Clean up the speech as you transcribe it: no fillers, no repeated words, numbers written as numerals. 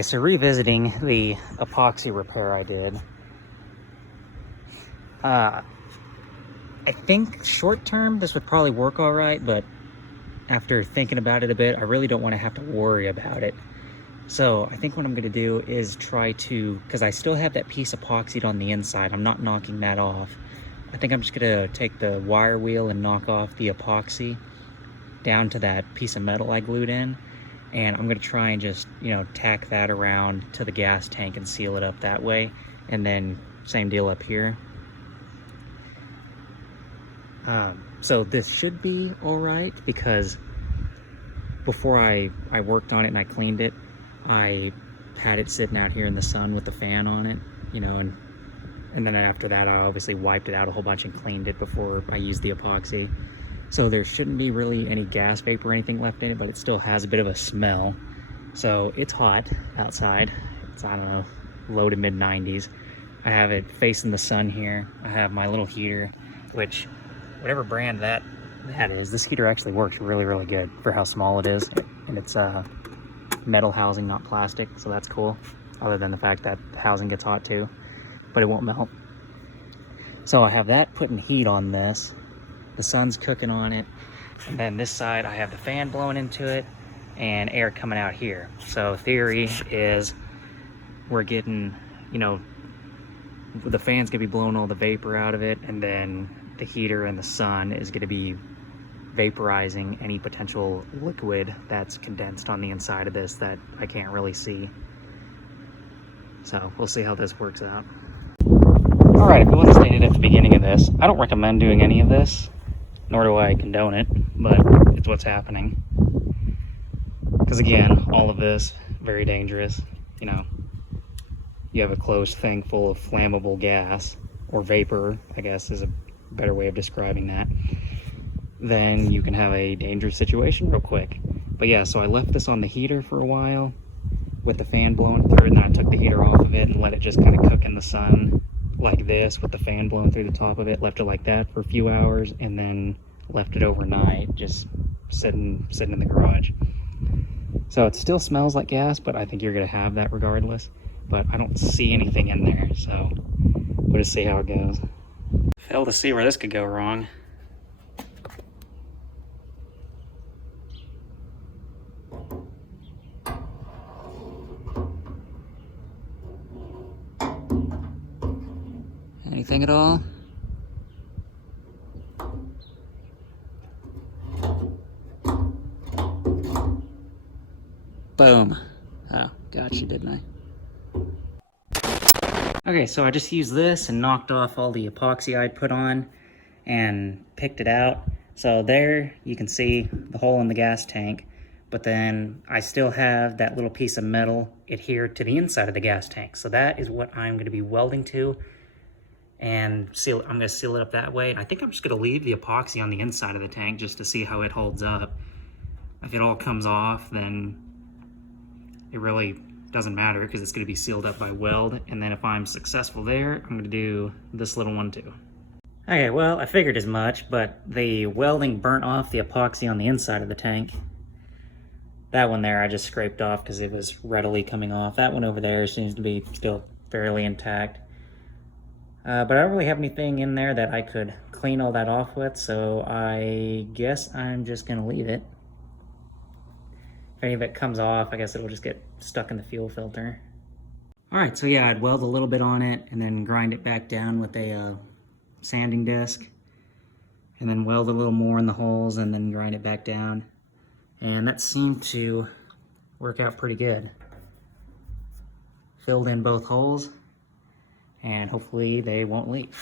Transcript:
Okay, so revisiting the epoxy repair I did. I think short term this would probably work all right, but after thinking about it a bit, I really don't want to have to worry about it. So I think what I'm going to do is try to, because I still have that piece epoxied on the inside, I'm not knocking that off. I think I'm just going to take the wire wheel and knock off the epoxy down to that piece of metal I glued in. And I'm going to try and just, tack that around to the gas tank and seal it up that way. And then same deal up here. So this should be all right, because before I worked on it and I cleaned it, I had it sitting out here in the sun with the fan on it, and then after that I obviously wiped it out a whole bunch and cleaned it before I used the epoxy. So there shouldn't be really any gas vapor or anything left in it, but it still has a bit of a smell. So it's hot outside. It's, I don't know, low to mid 90s. I have it facing the sun here. I have my little heater, which whatever brand that is, this heater actually works really, really good for how small it is. And it's metal housing, not plastic, so that's cool. Other than the fact that the housing gets hot too, but it won't melt. So I have that putting heat on this. The sun's cooking on it, and then this side I have the fan blowing into it and air coming out here. So theory is we're getting, the fan's gonna be blowing all the vapor out of it, and then the heater and the sun is gonna be vaporizing any potential liquid that's condensed on the inside of this that I can't really see. So we'll see how this works out. All right, if it wasn't stated at the beginning of this, I don't recommend doing any of this, nor do I condone it, but it's what's happening. Because again, all of this, very dangerous. You have a closed thing full of flammable gas, or vapor, I guess is a better way of describing that. Then you can have a dangerous situation real quick. But yeah, so I left this on the heater for a while with the fan blowing through, and then I took the heater off of it and let it just kind of cook in the sun like this with the fan blowing through the top of it. Left it like that for a few hours, and then left it overnight, just sitting in the garage. So it still smells like gas, but I think you're gonna have that regardless. But I don't see anything in there, so we'll just see how it goes. Fail to see where this could go wrong. Anything at all? Boom. Oh, gotcha, didn't I? Okay, so I just used this and knocked off all the epoxy I'd put on and picked it out. So there you can see the hole in the gas tank, but then I still have that little piece of metal adhered to the inside of the gas tank. So that is what I'm going to be welding to and seal. I'm going to seal it up that way. And I think I'm just going to leave the epoxy on the inside of the tank just to see how it holds up. If it all comes off, then it really doesn't matter because it's going to be sealed up by weld. And then if I'm successful there, I'm going to do this little one too. Okay, well, I figured as much, but the welding burnt off the epoxy on the inside of the tank. That one there I just scraped off because it was readily coming off. That one over there seems to be still fairly intact. But I don't really have anything in there that I could clean all that off with, so I guess I'm just going to leave it. If any of it comes off, I guess it'll just get stuck in the fuel filter. All right, so yeah, I'd weld a little bit on it and then grind it back down with a sanding disc, and then weld a little more in the holes and then grind it back down. And that seemed to work out pretty good. Filled in both holes, and hopefully they won't leak.